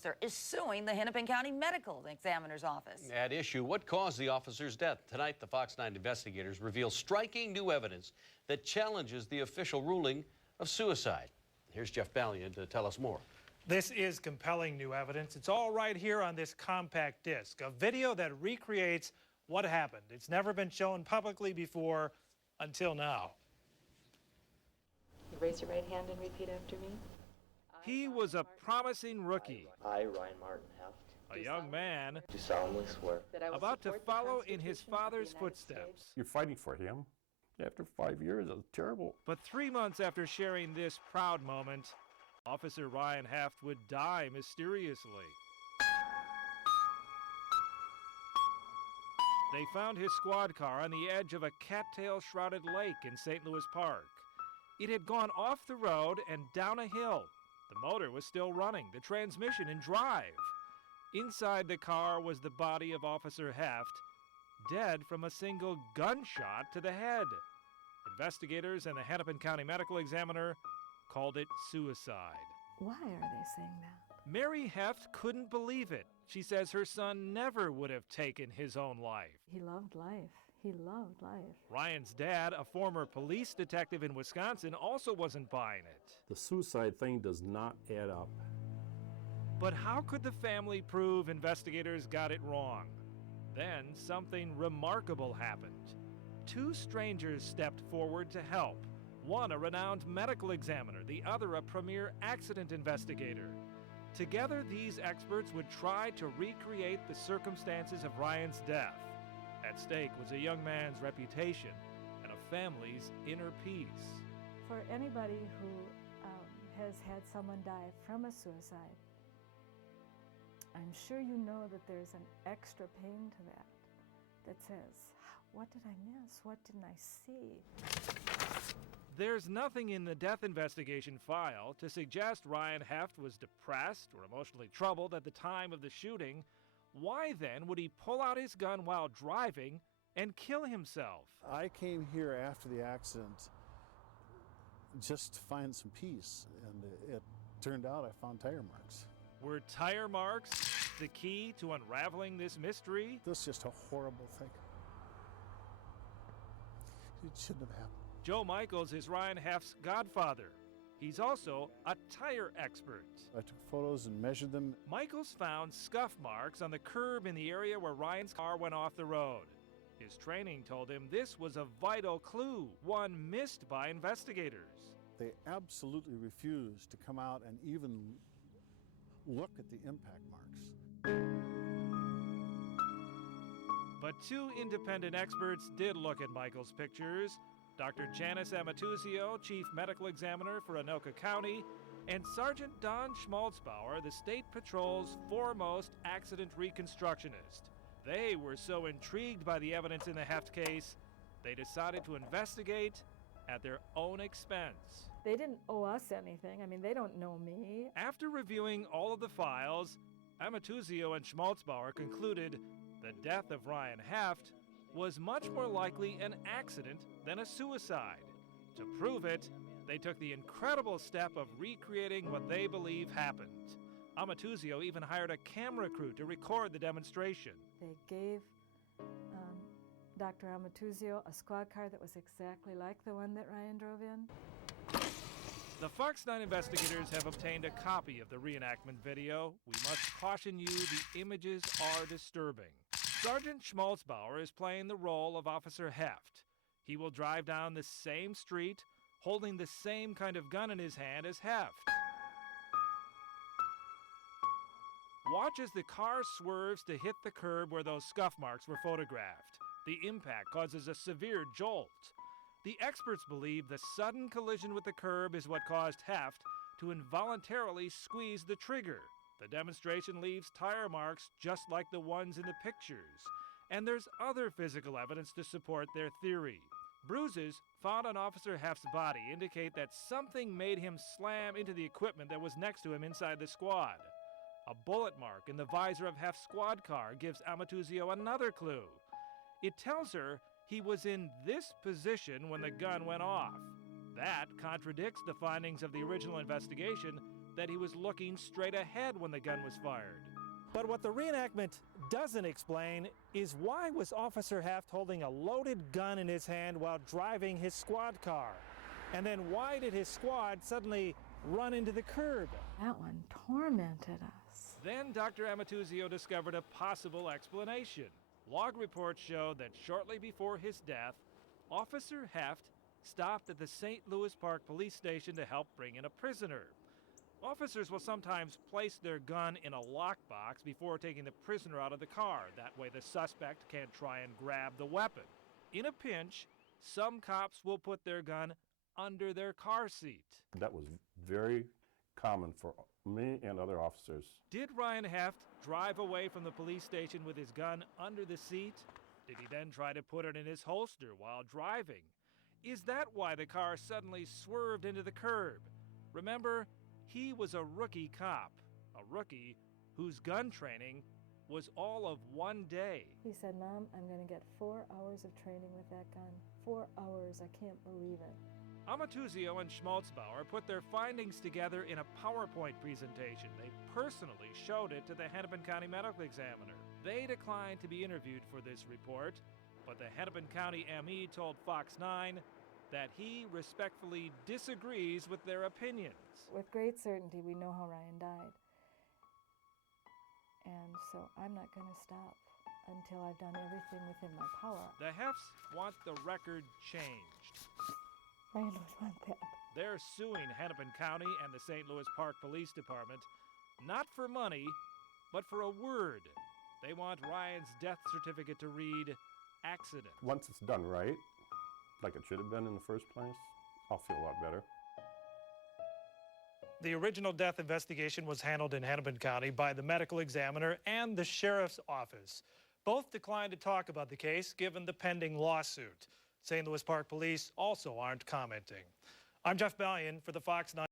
officer is suing the Hennepin County Medical Examiner's Office. At issue, what caused the officer's death? Tonight, the Fox 9 investigators reveal striking new evidence that challenges the official ruling of suicide. Here's Jeff Ballion to tell us more. This is compelling new evidence. It's all right here on this compact disc, a video that recreates what happened. It's never been shown publicly before until now. Raise your right hand and repeat after me. He was a promising rookie, I, Ryan Hoeft, a young man do solemnly swear That I will about to support the follow in his Constitution of the father's United footsteps. States. You're fighting for him. After 5 years, it's terrible. But 3 months after sharing this proud moment, Officer Ryan Hoeft would die mysteriously. They found his squad car on the edge of a cattail-shrouded lake in St. Louis Park. It had gone off the road and down a hill. The motor was still running, the transmission in drive. Inside the car was the body of Officer Hoeft, dead from a single gunshot to the head. Investigators and the Hennepin County Medical Examiner called it suicide. Why are they saying that? Mary Hoeft couldn't believe it. She says her son never would have taken his own life. He loved life. He loved life. Ryan's dad, a former police detective in Wisconsin, also wasn't buying it. The suicide thing does not add up. But how could the family prove investigators got it wrong? Then something remarkable happened. 2 strangers stepped forward to help. One a renowned medical examiner, the other a premier accident investigator. Together, these experts would try to recreate the circumstances of Ryan's death. At stake was a young man's reputation and a family's inner peace. For anybody who has had someone die from a suicide, I'm sure you know that there's an extra pain to that that says, what did I miss? What didn't I see? There's nothing in the death investigation file to suggest Ryan Hoeft was depressed or emotionally troubled at the time of the shooting. Why then would he pull out his gun while driving and kill himself? I came here after the accident just to find some peace, and it turned out I found tire marks. Were tire marks the key to unraveling this mystery? This is just a horrible thing. It shouldn't have happened. Joe Michaels is Ryan Hoeft's godfather. He's also a tire expert. I took photos and measured them. Michaels found scuff marks on the curb in the area where Ryan's car went off the road. His training told him this was a vital clue, one missed by investigators. They absolutely refused to come out and even look at the impact marks. But 2 independent experts did look at Michaels' pictures. Dr. Janis Amatuzio, Chief Medical Examiner for Anoka County, and Sergeant Don Schmalzbauer, the State Patrol's foremost accident reconstructionist. They were so intrigued by the evidence in the Hoeft case, they decided to investigate at their own expense. They didn't owe us anything. I mean, they don't know me. After reviewing all of the files, Amatuzio and Schmalzbauer concluded the death of Ryan Hoeft was much more likely an accident than a suicide. To prove it, they took the incredible step of recreating what they believe happened. Amatuzio even hired a camera crew to record the demonstration. They gave Dr. Amatuzio a squad car that was exactly like the one that Ryan drove in. The Fox 9 investigators have obtained a copy of the reenactment video. We must caution you, the images are disturbing. Sergeant Schmalzbauer is playing the role of Officer Hoeft. He will drive down the same street, holding the same kind of gun in his hand as Hoeft. Watch as the car swerves to hit the curb where those scuff marks were photographed. The impact causes a severe jolt. The experts believe the sudden collision with the curb is what caused Hoeft to involuntarily squeeze the trigger. The demonstration leaves tire marks just like the ones in the pictures. And there's other physical evidence to support their theory. Bruises found on Officer Hoeft's body indicate that something made him slam into the equipment that was next to him inside the squad. A bullet mark in the visor of Hoeft's squad car gives Amatuzio another clue. It tells her he was in this position when the gun went off. That contradicts the findings of the original investigation, that he was looking straight ahead when the gun was fired. But what the reenactment doesn't explain is why was Officer Hoeft holding a loaded gun in his hand while driving his squad car? And then why did his squad suddenly run into the curb? That one tormented us. Then Dr. Amatuzio discovered a possible explanation. Log reports show that shortly before his death, Officer Hoeft stopped at the St. Louis Park police station to help bring in a prisoner. Officers will sometimes place their gun in a lockbox before taking the prisoner out of the car. That way the suspect can't try and grab the weapon. In a pinch, some cops will put their gun under their car seat. That was very common for me and other officers. Did Ryan Hoeft drive away from the police station with his gun under the seat? Did he then try to put it in his holster while driving? Is that why the car suddenly swerved into the curb? Remember, he was a rookie cop, a rookie whose gun training was all of one day. He said, "Mom, I'm going to get 4 hours of training with that gun. 4 hours, I can't believe it." Amatuzio and Schmalzbauer put their findings together in a PowerPoint presentation. They personally showed it to the Hennepin County Medical Examiner. They declined to be interviewed for this report, but the Hennepin County ME told Fox 9 that he respectfully disagrees with their opinions. With great certainty, we know how Ryan died. And so I'm not going to stop until I've done everything within my power. The Hoefts want the record changed. Ryan would want that. They're suing Hennepin County and the St. Louis Park Police Department, not for money, but for a word. They want Ryan's death certificate to read accident. Once it's done right, like it should have been in the first place, I'll feel a lot better. The original death investigation was handled in Hennepin County by the medical examiner and the sheriff's office. Both declined to talk about the case given the pending lawsuit. St. Louis Park Police also aren't commenting. I'm Jeff Ballion for the Fox 9.